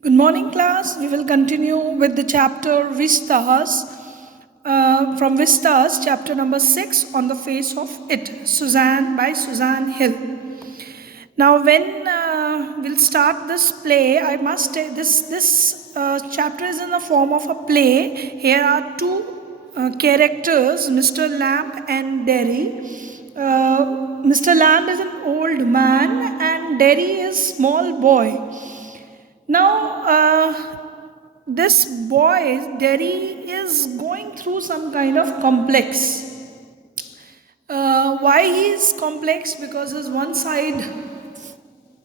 Good morning, class. We will continue with the chapter Vistas, from Vistas, chapter number 6, On the Face of It, Suzanne by Suzanne Hill. Now, when we'll start this play, I must say this chapter is in the form of a play. Here are two characters, Mr. Lamb and Derry. Mr. Lamb is an old man, and Derry is small boy. Now, this boy, Derry, is going through some kind of complex. Why he is complex? Because his one side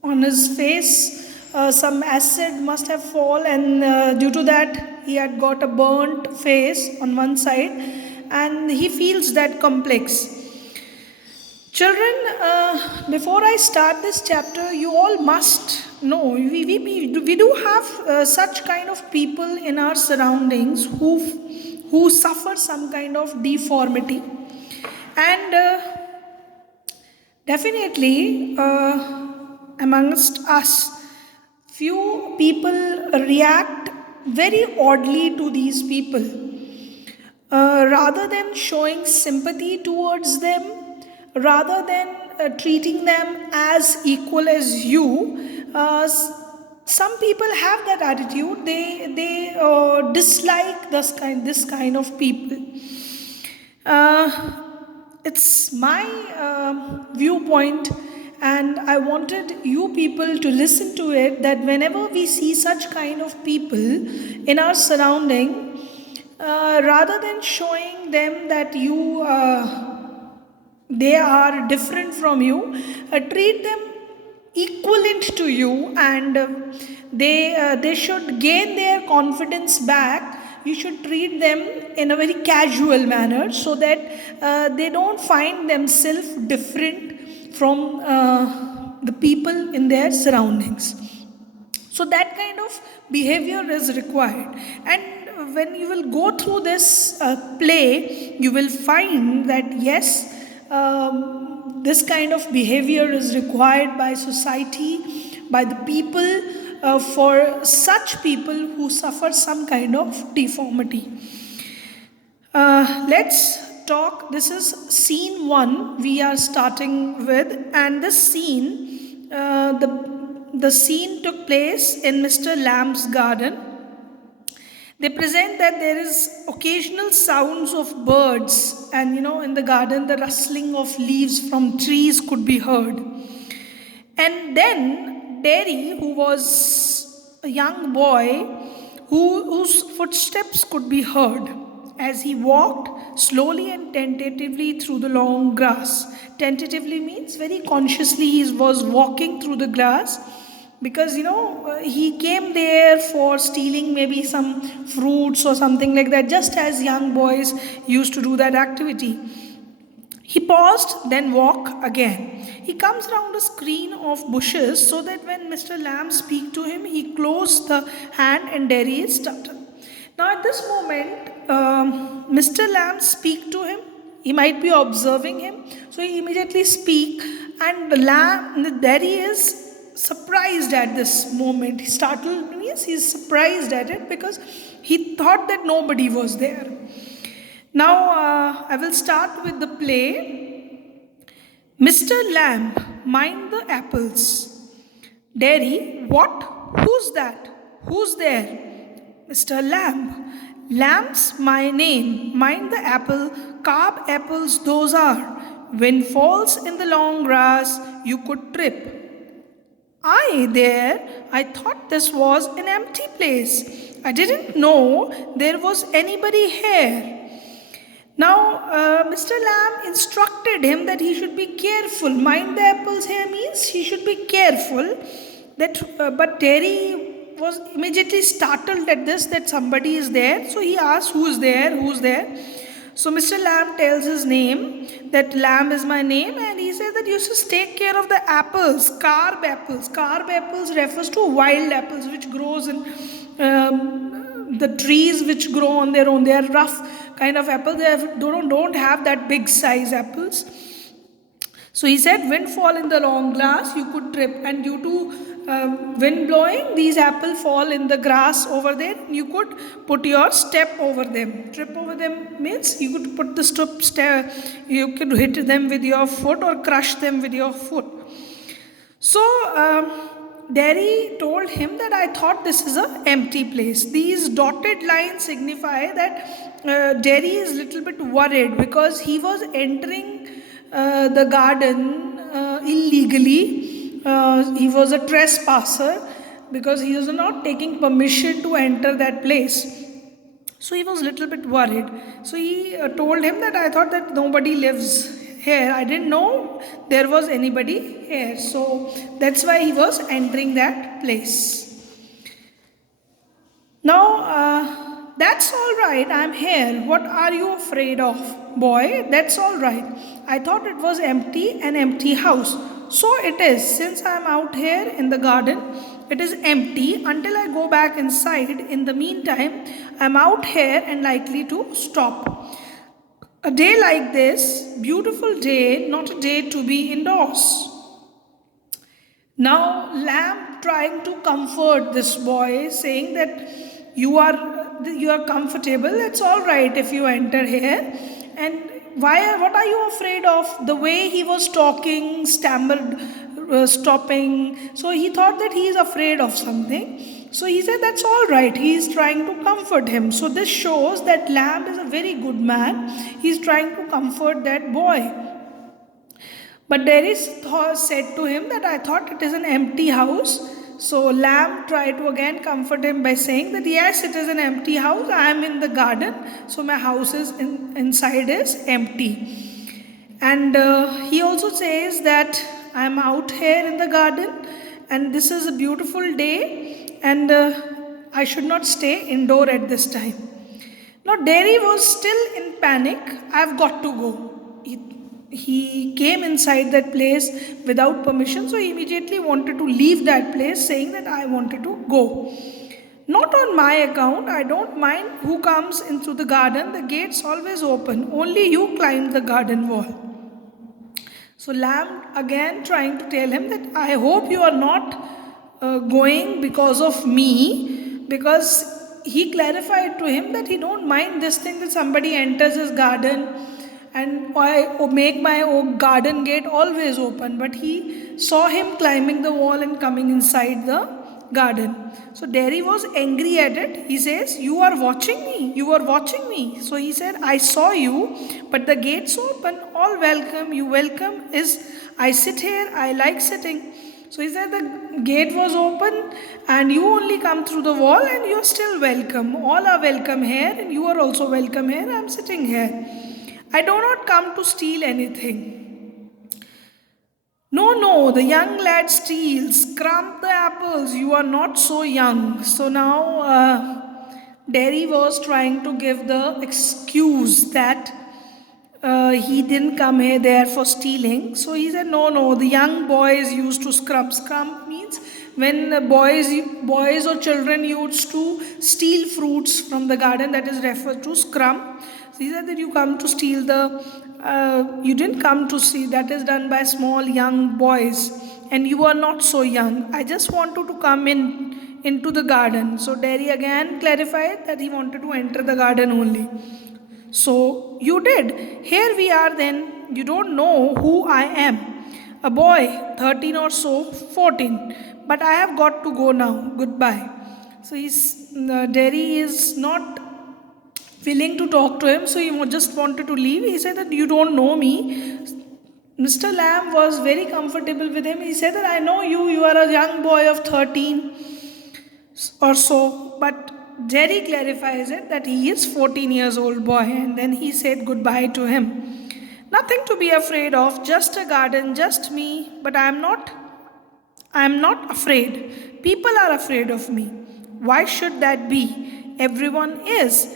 on his face, some acid must have fallen, and due to that, he had got a burnt face on one side, and he feels that complex. Children, before I start this chapter, you all must know we do have such kind of people in our surroundings who suffer some kind of deformity, and definitely amongst us, few people react very oddly to these people. Rather than showing sympathy towards them, rather than treating them as equal as you, some people have that attitude. They dislike this kind of people. It's my viewpoint, and I wanted you people to listen to it, that whenever we see such kind of people in our surrounding, rather than showing them that they are different from you, treat them equivalent to you, and they should gain their confidence back. You should treat them in a very casual manner, so that they don't find themselves different from the people in their surroundings. So that kind of behavior is required. And when you will go through this play, you will find that yes, this kind of behavior is required by society, by the people, for such people who suffer some kind of deformity. Let's talk. This is scene 1 we are starting with, and this scene, the scene took place in Mr. Lamb's garden. They present that there is occasional sounds of birds, and in the garden the rustling of leaves from trees could be heard. And then Derry, who was a young boy, whose footsteps could be heard as he walked slowly and tentatively through the long grass. Tentatively means very consciously he was walking through the grass, because he came there for stealing maybe some fruits or something like that, just as young boys used to do that activity. He paused, then walked again. He comes round a screen of bushes, so that when Mr. Lamb speak to him, he closed the hand and Derry is startled. Now at this moment, Mr. Lamb speak to him. He might be observing him, so he immediately speak, and Derry is surprised at this moment. He startled means he's surprised at it, because he thought that nobody was there. Now I will start with the play. Mr. Lamb, mind the apples. Derry, what? Who's that? Who's there? Mr. Lamb, Lamb's my name. Mind the apple, carb apples those are. Wind falls in the long grass, you could trip. I thought this was an empty place. I didn't know there was anybody here. Now, Mr. Lamb instructed him that he should be careful. Mind the apples here means he should be careful. But Terry was immediately startled at this, that somebody is there. So he asked, who's there? Who's there? So Mr. Lamb tells his name, that Lamb is my name, and he says that you should take care of the apples, carb apples. Carb apples refers to wild apples which grows in the trees which grow on their own. They are rough kind of apples. They don't have that big size apples. So he said, wind fall in the long grass, you could trip, and due to wind blowing, these apple fall in the grass over there. You could put your step over them. Trip over them means you could put the step, you could hit them with your foot or crush them with your foot. So Derry told him that I thought this is an empty place. These dotted lines signify that Derry is little bit worried because he was entering the garden illegally. He was a trespasser because he was not taking permission to enter that place. So he was a little bit worried. So he told him that I thought that nobody lives here. I didn't know there was anybody here. So that's why he was entering that place. Now, that's all right. I'm here. What are you afraid of, boy? That's all right. I thought it was empty, an empty house. So it is. Since I'm out here in the garden, it is empty until I go back inside. In the meantime, I'm out here and likely to stop. A day like this, beautiful day, not a day to be indoors. Now, Lamb trying to comfort this boy, saying that you are comfortable. It's all right if you enter here. And what are you afraid of? The way he was talking, stammered, stopping. So he thought that he is afraid of something. So he said, that's all right. He is trying to comfort him. So this shows that Lamb is a very good man. He is trying to comfort that boy. But Derry said to him that I thought it is an empty house. So Lamb tried to again comfort him by saying that yes, it is an empty house. I am in the garden. So my house is inside is empty. And he also says that I am out here in the garden and this is a beautiful day. And I should not stay indoor at this time. Now Derry was still in panic. I've got to go. He came inside that place without permission. So he immediately wanted to leave that place, saying that I wanted to go. Not on my account. I don't mind who comes into the garden. The gate's always open. Only you climb the garden wall. So Lamb again trying to tell him that I hope you are not going because of me, because he clarified to him that he don't mind this thing that somebody enters his garden and I make my garden gate always open, but he saw him climbing the wall and coming inside the garden. So Derry was angry at it. He says, you are watching me. So he said, I saw you, but the gate's open, all welcome. You welcome is I sit here, I like sitting. So he said the gate was open and you only come through the wall and you are still welcome. All are welcome here and you are also welcome here. I am sitting here. I do not come to steal anything. No, the young lad steals. Crumb the apples. You are not so young. So now Derry was trying to give the excuse that he didn't come there for stealing. So he said, no, the young boys used to scrub. Scrub means when boys or children used to steal fruits from the garden, that is referred to scrum. So he said that you come to steal you didn't come to see, that is done by small young boys and you are not so young. I just wanted to come into the garden. So Derry again clarified that he wanted to enter the garden only. So you did. Here we are then. You don't know who I am. A boy, 13 or so, 14. But I have got to go now. Goodbye. So Derry is not willing to talk to him. So he just wanted to leave. He said that you don't know me. Mr. Lamb was very comfortable with him. He said that I know you. You are a young boy of 13 or so. But Derry clarifies it that he is 14 years old boy, and then he said goodbye to him. Nothing to be afraid of, just a garden, just me, but I am not afraid. People are afraid of me. Why should that be? Everyone is.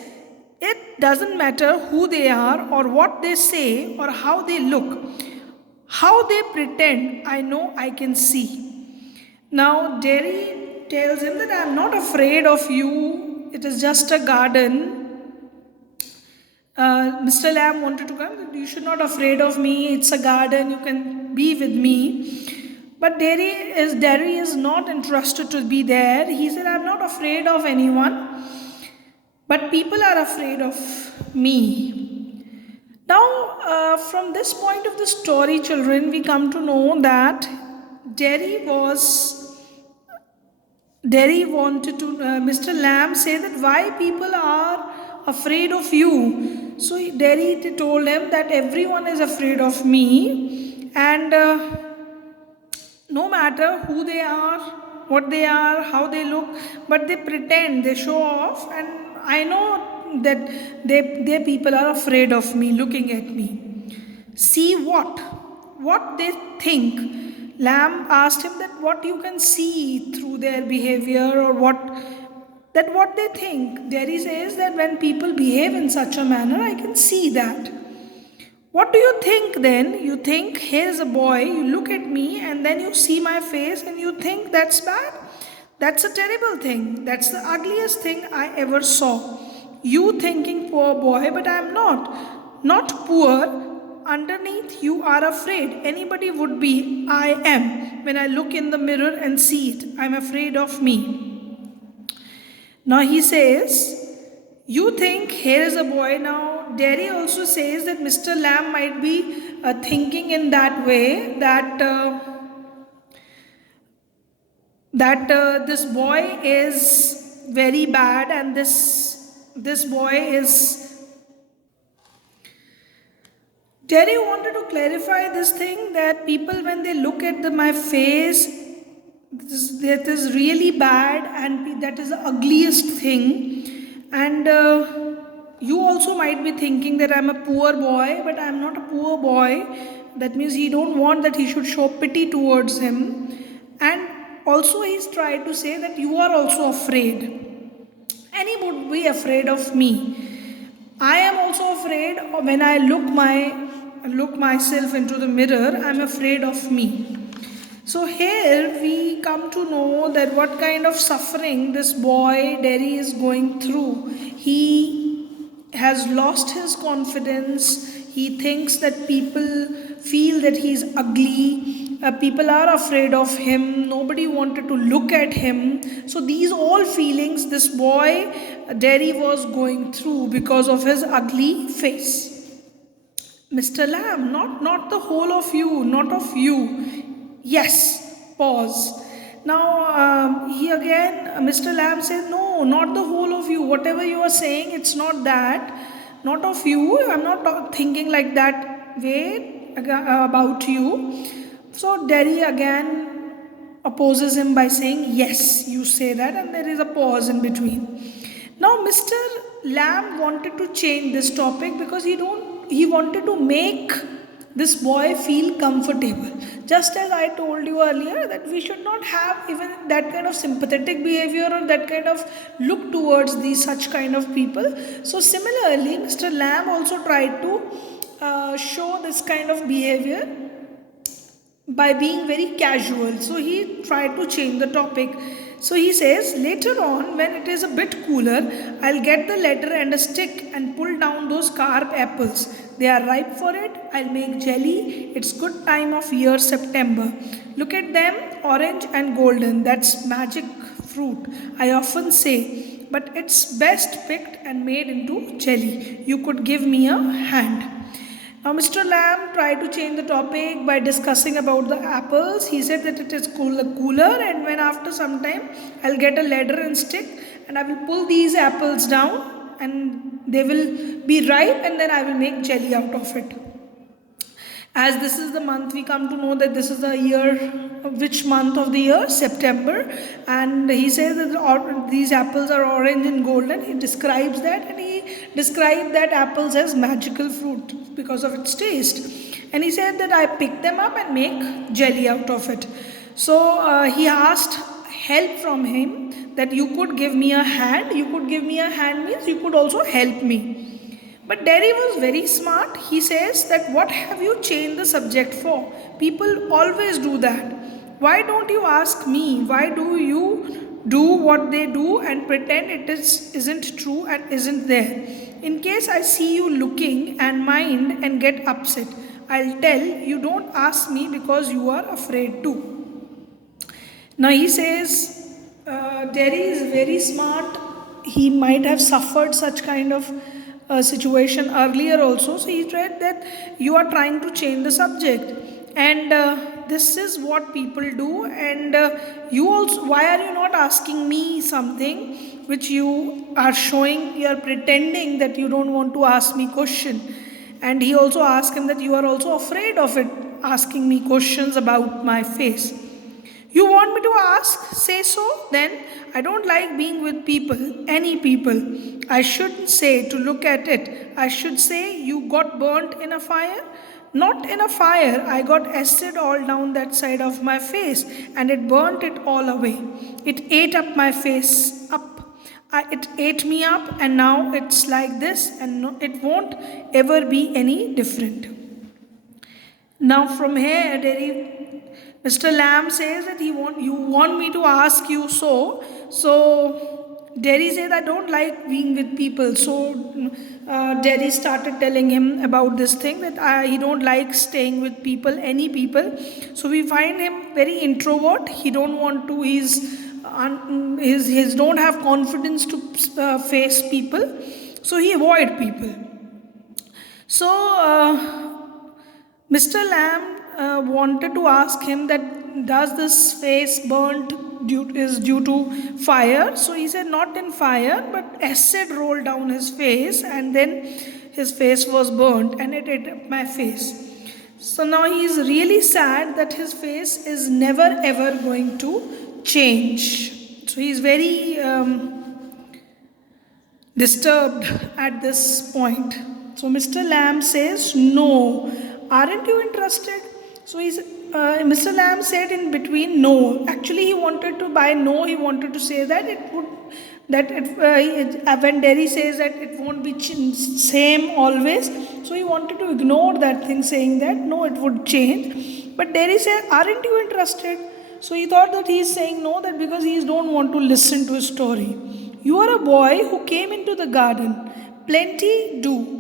It doesn't matter who they are or what they say or how they look. How they pretend, I know I can see. Now Derry tells him that I am not afraid of you. It is just a garden. Mr. Lamb wanted to come. You should not be afraid of me. It's a garden. You can be with me. But Derry is not interested to be there. He said, I'm not afraid of anyone, but people are afraid of me. Now, from this point of the story, children, we come to know that Derry wanted to, Mr. Lamb said that why people are afraid of you. So Derry told him that everyone is afraid of me, and no matter who they are, what they are, how they look, but they pretend, they show off, and I know that their people are afraid of me, looking at me. See what? What they think. Lamb asked him that what you can see through their behavior, or what they think. Derry says that when people behave in such a manner, I can see that. What do you think then? You think, here's a boy, you look at me and then you see my face and you think that's bad? That's a terrible thing. That's the ugliest thing I ever saw. You thinking poor boy, but I'm not. Not poor. Underneath, you are afraid. Anybody would be. I am. When I look in the mirror and see it, I'm afraid of me. Now he says, you think here is a boy. Now Derry also says that Mr. Lamb might be thinking in that way that this boy is very bad, and this boy is. Derry wanted to clarify this thing that people, when they look at my face, that is really bad and that is the ugliest thing. And you also might be thinking that I'm a poor boy, but I'm not a poor boy. That means he don't want that he should show pity towards him. And also he's trying to say that you are also afraid. And he would be afraid of me. I am also afraid when I look myself into the mirror, I'm afraid of me. So here we come to know that what kind of suffering this boy Derry is going through. He has lost his confidence. He thinks that people feel that he's ugly. People are afraid of him. Nobody wanted to look at him. So these all feelings this boy Derry was going through because of his ugly face. Mr. Lamb, not the whole of you, not of you. Yes, pause. Now, Mr. Lamb said, no, not the whole of you. Whatever you are saying, it's not that. Not of you. I'm not thinking like that way about you. So, Derry again opposes him by saying, yes, you say that, and there is a pause in between. Now, Mr. Lamb wanted to change this topic because he wanted to make this boy feel comfortable. Just as I told you earlier that we should not have even that kind of sympathetic behavior or that kind of look towards these such kind of people. So similarly, Mr. Lamb also tried to show this kind of behavior by being very casual. So he tried to change the topic. So he says, later on, when it is a bit cooler, I'll get the ladder and a stick and pull down those carp apples. They are ripe for it. I'll make jelly. It's good time of year, September. Look at them, orange and golden. That's magic fruit, I often say. But it's best picked and made into jelly. You could give me a hand. Now Mr. Lamb tried to change the topic by discussing about the apples. He said that it is cooler, and when after some time I'll get a ladder and stick and I will pull these apples down and they will be ripe, and then I will make jelly out of it. As this is the month, we come to know that this is the year, which month of the year? September. And he says that these apples are orange and golden. He describes that, and he described that apples as magical fruit because of its taste. And he said that I pick them up and make jelly out of it. So he asked help from him that you could give me a hand. You could give me a hand means you could also help me. But Derry was very smart. He says that what have you changed the subject for? People always do that. Why don't you ask me? Why do you do what they do and pretend it isn't true and isn't there? In case I see you looking and mind and get upset, I'll tell, you don't ask me because you are afraid to. Now he says, Derry is very smart. He might have suffered such kind of situation earlier also. So he said that you are trying to change the subject, and this is what people do. And you also, why are you not asking me something which you are showing? You are pretending that you don't want to ask me question. And he also asked him that you are also afraid of it, asking me questions about my face. You want me to ask? Say so. Then I don't like being with people, any people. I shouldn't say to look at it. I should say you got burnt in a fire. Not in a fire. I got acid all down that side of my face and it burnt it all away. It ate up my face up. It ate me up and now it's like this and no, it won't ever be any different. Now from here, Mr. Lamb says that you want me to ask you so. So Derry says, I don't like being with people. So Derry started telling him about this thing that he don't like staying with people, any people. So we find him very introvert. He don't want to. He's don't have confidence to face people. So he avoid people. So Mr. Lamb wanted to ask him that does this face burnt due to fire? So he said not in fire, but acid rolled down his face and then his face was burnt and it ate up my face. So now he is really sad that his face is never ever going to change. So he is very disturbed at this point. So Mr. Lamb says, no, aren't you interested? So Mr. Lamb said in between, no. Actually, he wanted to say that it would, when Derry says that it won't be same always. So he wanted to ignore that thing, saying that no, it would change. But Derry said, aren't you interested? So he thought that he is saying no, that because he don't want to listen to his story. You are a boy who came into the garden. Plenty do.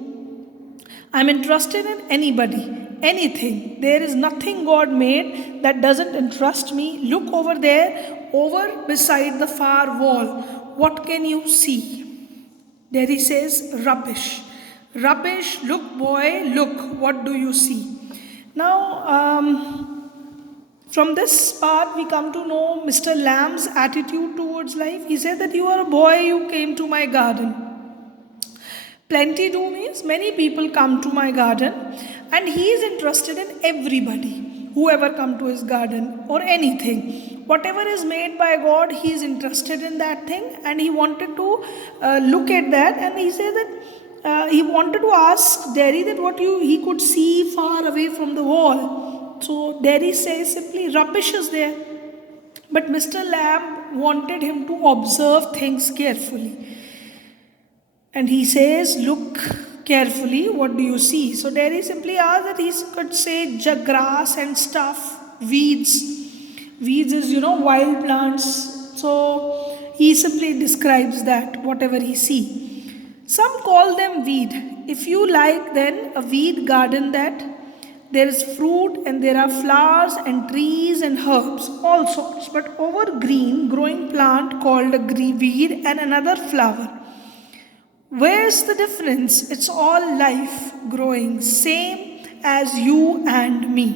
I'm interested in anybody, anything. There is nothing God made that doesn't interest me. Look over there, over beside the far wall. What can you see? Derry says, rubbish. Rubbish, look boy, look, what do you see? Now, from this part, we come to know Mr. Lamb's attitude towards life. He said that you are a boy who came to my garden. Plenty do means many people come to my garden and he is interested in everybody, whoever come to his garden or anything. Whatever is made by God, he is interested in that thing and he wanted to look at that, and he said that he wanted to ask Derry that what he could see far away from the wall. So Derry says simply, rubbish is there. But Mr. Lamb wanted him to observe things carefully. And he says, look carefully, what do you see? So Derry simply asked that he could say grass and stuff, weeds. Weeds is, wild plants. So he simply describes that, whatever he see. Some call them weed. If you like, then a weed garden that there is fruit and there are flowers and trees and herbs, all sorts. But over green, growing plant called a weed and another flower. Where's the difference? It's all life growing, same as you and me.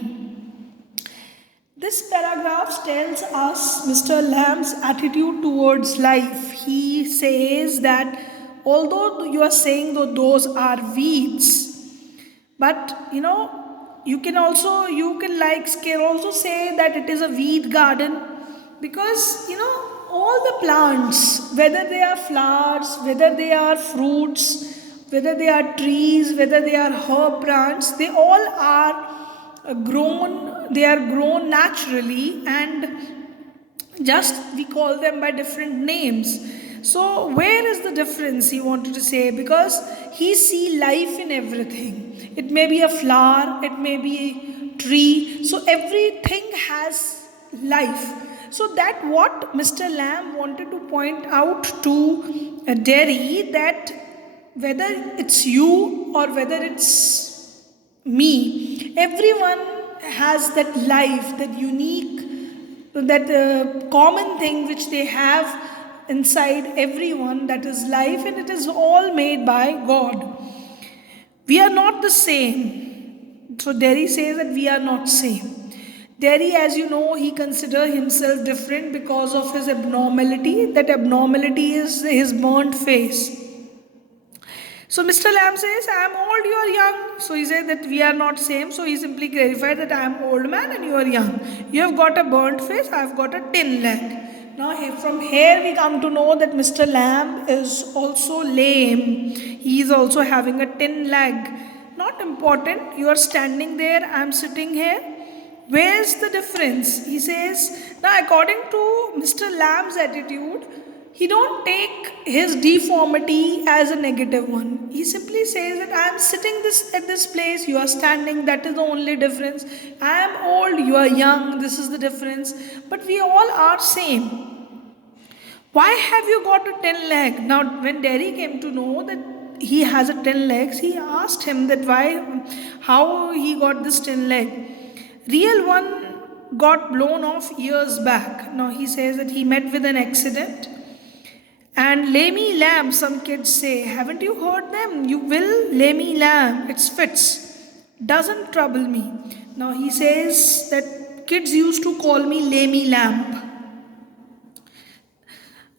This paragraph tells us Mr. Lamb's attitude towards life. He says that although you are saying that those are weeds, but you can also say that it is a weed garden, because all the plants, whether they are flowers, whether they are fruits, whether they are trees, whether they are herb plants, they all are grown naturally, and just we call them by different names. So where is the difference, he wanted to say, because he see life in everything. It may be a flower, it may be a tree, so everything has life. So that what Mr. Lamb wanted to point out to Derry, that whether it's you or whether it's me, Everyone has that life, that unique, that common thing which they have inside everyone, that is life, and it is all made by God. We are not the same. So Derry says that we are not same. Derry, as you know, he considers himself different because of his abnormality. That abnormality is his burnt face. So Mr. Lamb says, I am old, you are young. So he said that we are not same. So he simply clarified that I am old man and you are young. You have got a burnt face, I have got a tin leg. Now from here we come to know that Mr. Lamb is also lame. He is also having a tin leg. Not important. You are standing there, I am sitting here. Where's the difference? He says, now according to Mr. Lamb's attitude, he don't take his deformity as a negative one. He simply says that I am sitting at this place, you are standing, that is the only difference. I am old, you are young, this is the difference. But we all are same. Why have you got a 10 leg? Now when Derry came to know that he has a 10 legs, he asked him that how he got this 10 leg. Real one got blown off years back. Now he says that he met with an accident. And lamey lamb, some kids say, haven't you heard them? You will, lamey lamb, it's fits. Doesn't trouble me. Now he says that kids used to call me lamey lamb.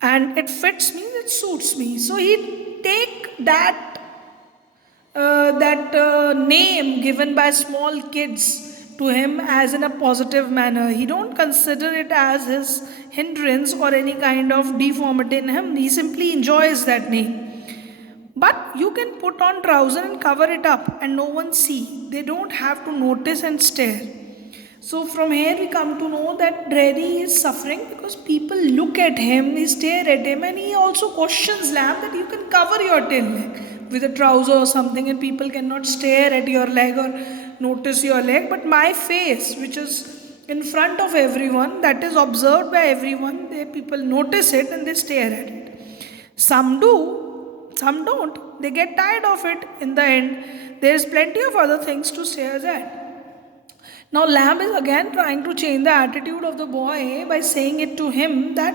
And it fits me, it suits me. So he take that name given by small kids to him as in a positive manner. He don't consider it as his hindrance or any kind of deformity in him. He simply enjoys that name. But you can put on trouser and cover it up and no one see. They don't have to notice and stare. So from here we come to know that Derry is suffering because people look at him, they stare at him, and he also questions Lamb that you can cover your tail leg with a trouser or something and people cannot stare at your leg or notice your leg. But my face, which is in front of everyone, that is observed by everyone, people notice it and they stare at it. Some do, some don't. They get tired of it in the end. There is plenty of other things to stare at. Now Lamb is again trying to change the attitude of the boy by saying it to him that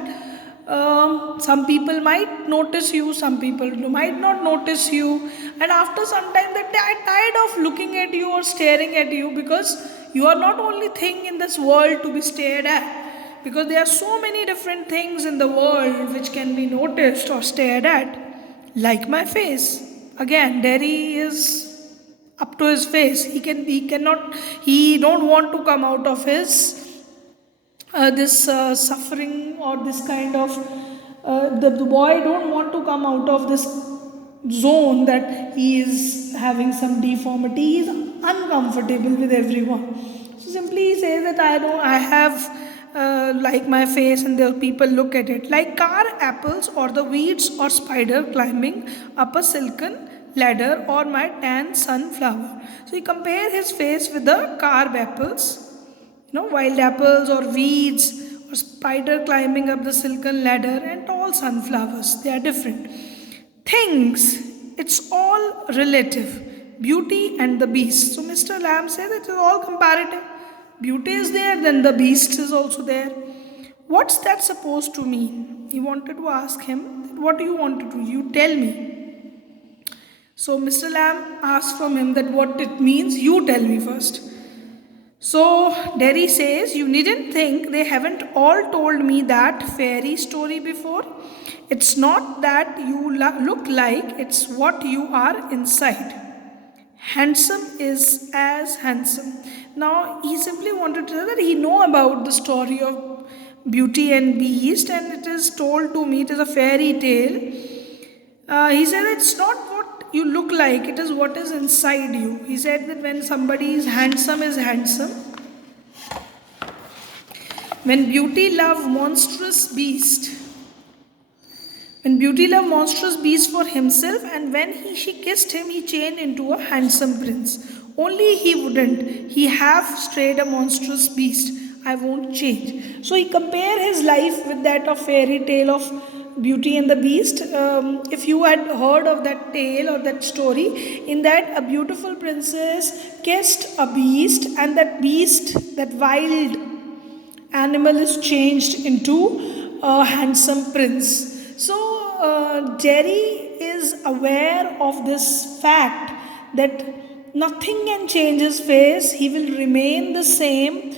some people might notice you, some people might not notice you, and after some time they are tired of looking at you or staring at you, because you are not only thing in this world to be stared at, because there are so many different things in the world which can be noticed or stared at, like my face. Again, Derry is up to his face. He don't want to come out of his this suffering or this kind of the boy don't want to come out of this zone that he is having some deformity. He is uncomfortable with everyone. So simply he says that I have like my face, and the people look at it like car apples or the weeds or spider climbing up a silken ladder or my tan sunflower. So he compare his face with the carb apples, wild apples or weeds or spider climbing up the silken ladder and tall sunflowers. They are different things. It's all relative. Beauty and the beast. So Mr. Lamb says it is all comparative. Beauty is there, then the beast is also there. What's that supposed to mean? He wanted to ask him, what do you want to do? You tell me. So Mr. Lamb asked from him that what it means, you tell me first. So Derry says, you needn't think they haven't all told me that fairy story before. It's not that you look like, it's what you are inside. Handsome is as handsome. Now he simply wanted to say that he know about the story of Beauty and Beast, and it is told to me, it is a fairy tale. He said it's not what you look like, it is what is inside you. He said that when somebody is handsome, when Beauty loved monstrous beast for himself, and when she kissed him, he changed into a handsome prince. Only he wouldn't. He have strayed a monstrous beast. I won't change. So he compare his life with that of fairy tale of Beauty and the Beast. If you had heard of that tale or that story, in that a beautiful princess kissed a beast, and that beast, that wild animal, is changed into a handsome prince. So Jerry is aware of this fact that nothing can change his face, he will remain the same,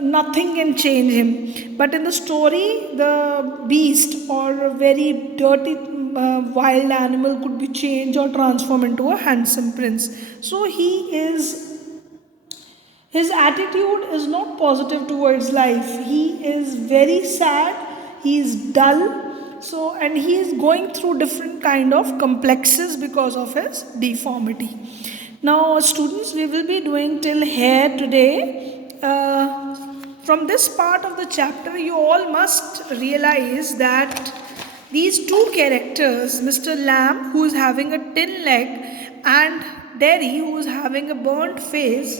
nothing can change him. But in the story, the beast or a very dirty wild animal could be changed or transformed into a handsome prince. So his attitude is not positive towards life. He is very sad, he is dull. So, and he is going through different kind of complexes because of his deformity. Now, students, we will be doing till here today. From this part of the chapter, you all must realize that these two characters, Mr. Lamb, who is having a tin leg, and Derry, who is having a burnt face,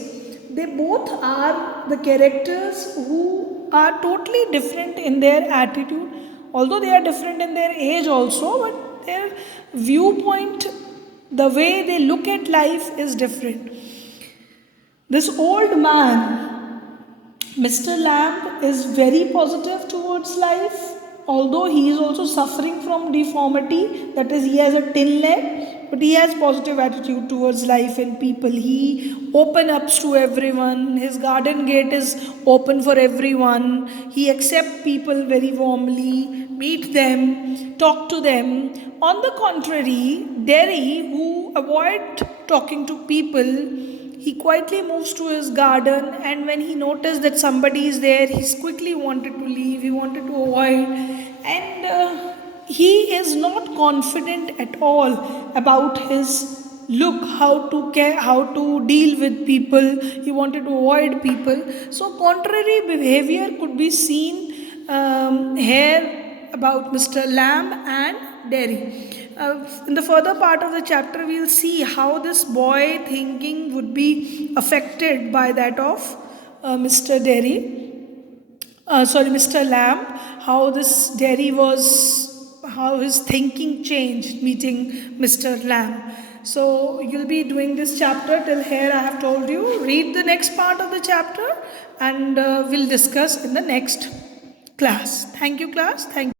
they both are the characters who are totally different in their attitude, although they are different in their age also, but their viewpoint, the way they look at life is different. This old man, Mr. Lamb, is very positive towards life, although he is also suffering from deformity, that is, he has a tin leg, but he has positive attitude towards life and people. He open up to everyone. His garden gate is open for everyone. He accepts people very warmly, meet them, talk to them. On the contrary, Derry, who avoid talking to people, he quietly moves to his garden, and when he noticed that somebody is there, he quickly wanted to leave, he wanted to avoid, and he is not confident at all about his look, how to deal with people. He wanted to avoid people. So contrary behavior could be seen here about Mr. Lamb and Derry. In the further part of the chapter, we will see how this boy thinking would be affected by that of Mr. Mr. Lamb, how this Derry how his thinking changed meeting Mr. Lamb. So you'll be doing this chapter till here, I have told you. Read the next part of the chapter, and we'll discuss in the next class. Thank you, class. Thank you.